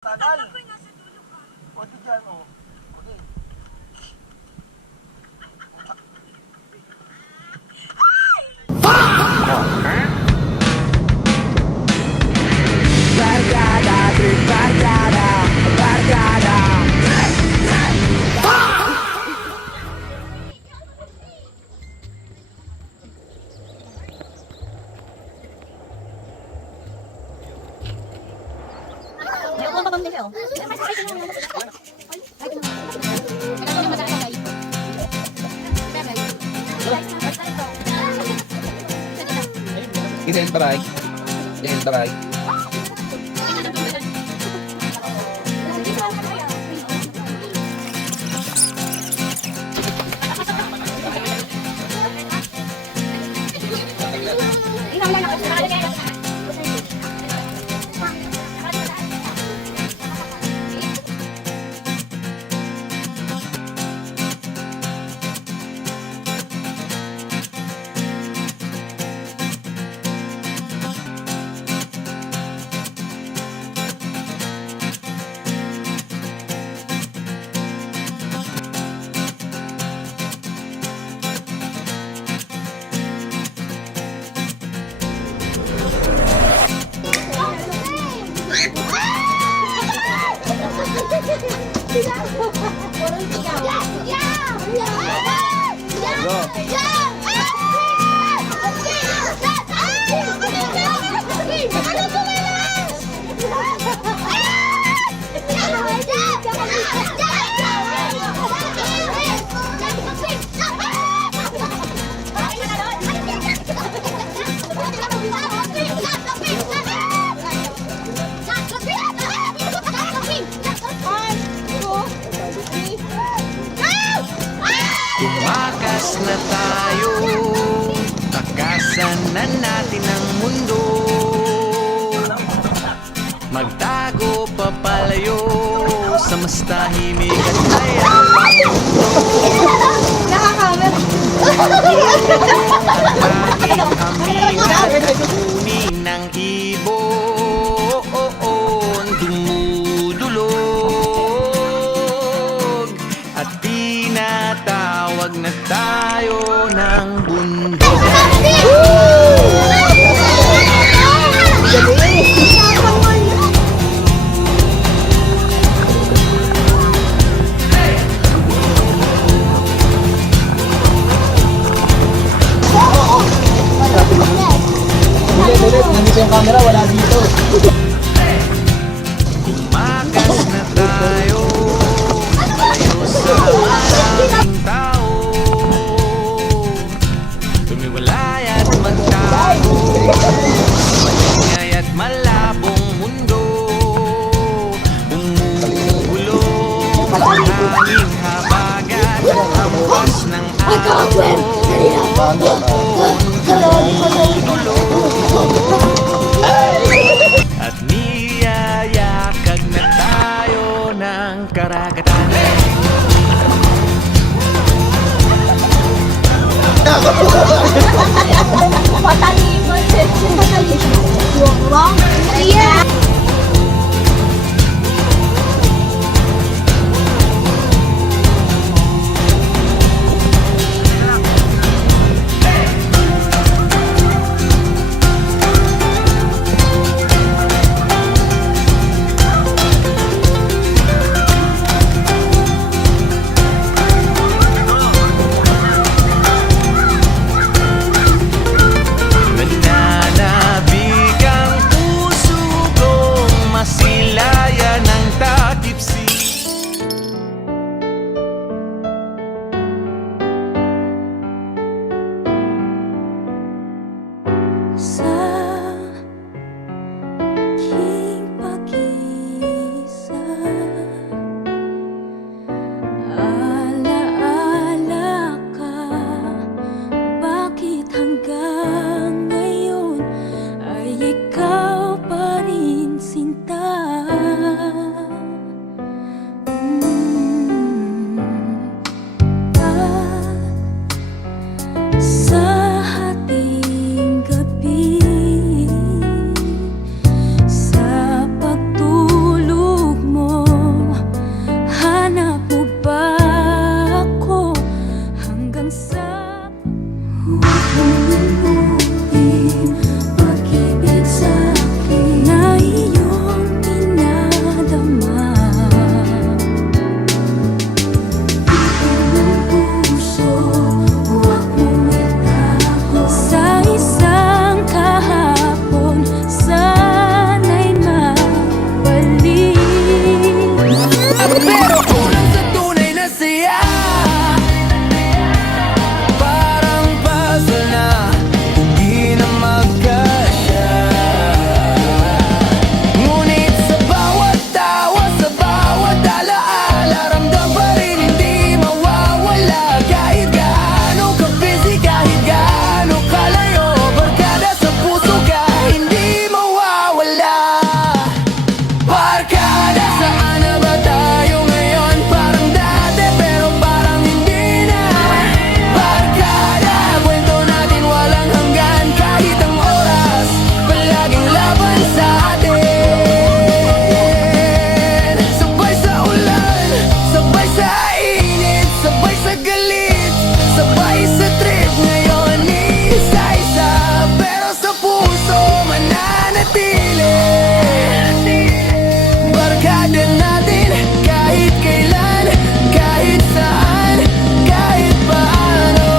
Tagal. O di dyan, o. Okay. Barkada, barkada, barkada. Iden, bye-bye. Iden, bye-bye. Tumakas na tayo, takasan na natin ang mundo. Magtago papalayo sa mas tahimik at mayamang laging kami kunin ng ibon dumudulog at tinatawag na tayo ng bundok. Nandito yung camera, wala dito. Tumakas na tayo, tayo sa maraming tao. Tumiwalay at magtago, maingay at malabong mundo. Umubulong ang hanging habagat, hampas ng araw. At niyayakag na tayo ng karagatan. Nananabig ang puso ko barkada natin. Kahit kailan, kahit saan, kahit paano.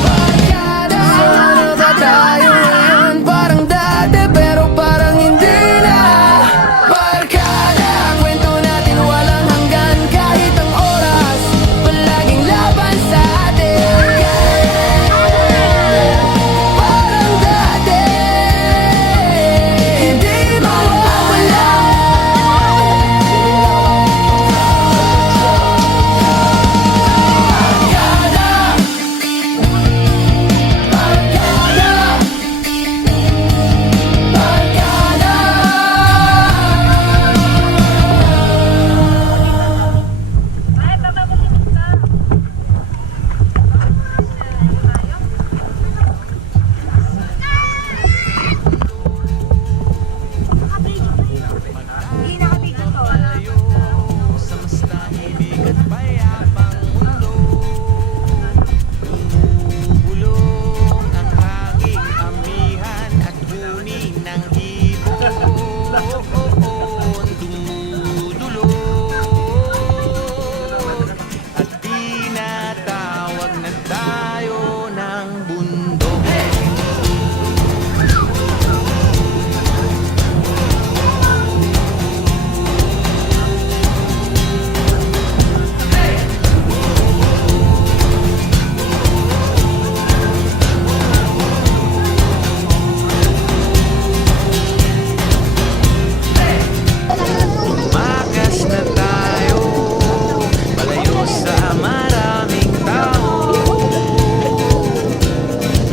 Barkada, sana ba tayo ngayon parang dati pero parang hindi na. Barkada, kwento natin walang hanggan kahit ang oras palaging laban sa atin. Parang dati, hindi mawawala. Sa mas tahimik at payapang mundo, bumubulong ang hanging amihan at huni ng ibon. Dumudulog at tinatawag na tayo ng bundok. Tumakas na tayo, palayo sa maraming tao.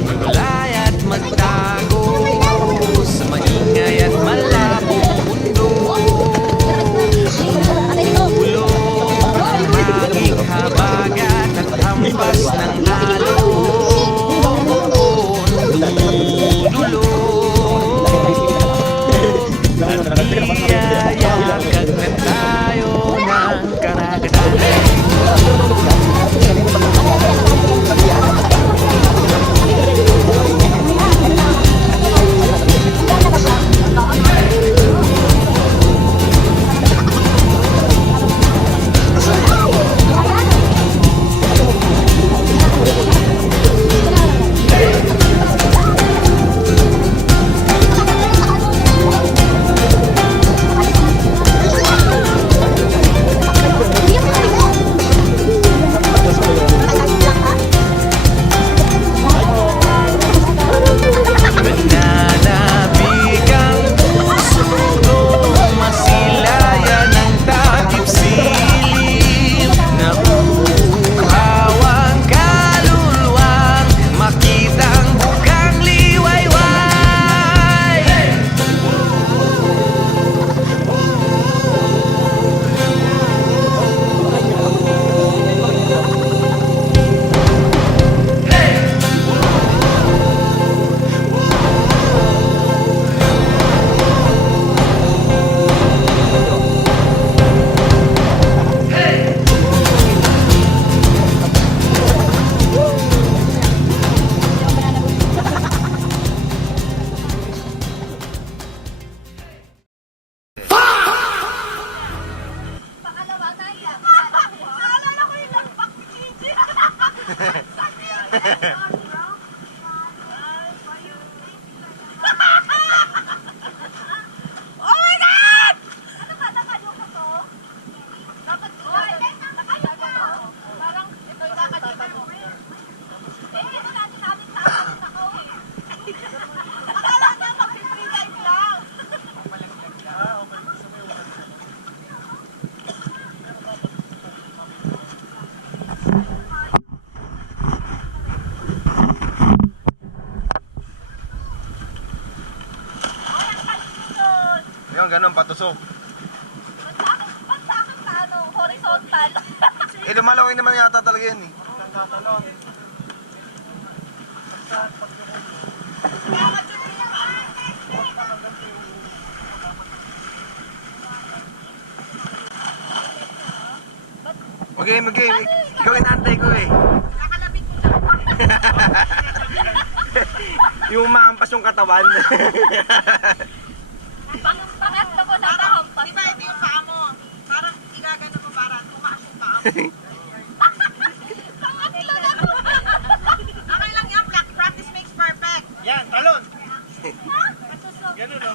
Magulay at magtago sa maingay at malabong mundo. Bulong ang hanging habagat at hampas ng alon. Dumudulog iyayakag na tayo ng karagatan. Nananabig ang puso ko, masilayan ang takip silim. Nauuhaw ang kaluluwang makitang bukang liwayway. Yung ganun, patusok. Ba't sa akin pa, horizontal? Lumalawin naman yata talaga yan eh. Mag-game. Ikaw inaantay ko eh. Nakalabit ko lang. Yung maampas yung katawan. Pangatlo ko na nahampas. Di ba ito yung paa mo? Parang igagano mo para tumaas yung paa mo. Pangatlo na ko. Okay lang yan, practice makes perfect. Yan, talon. Ganun, no?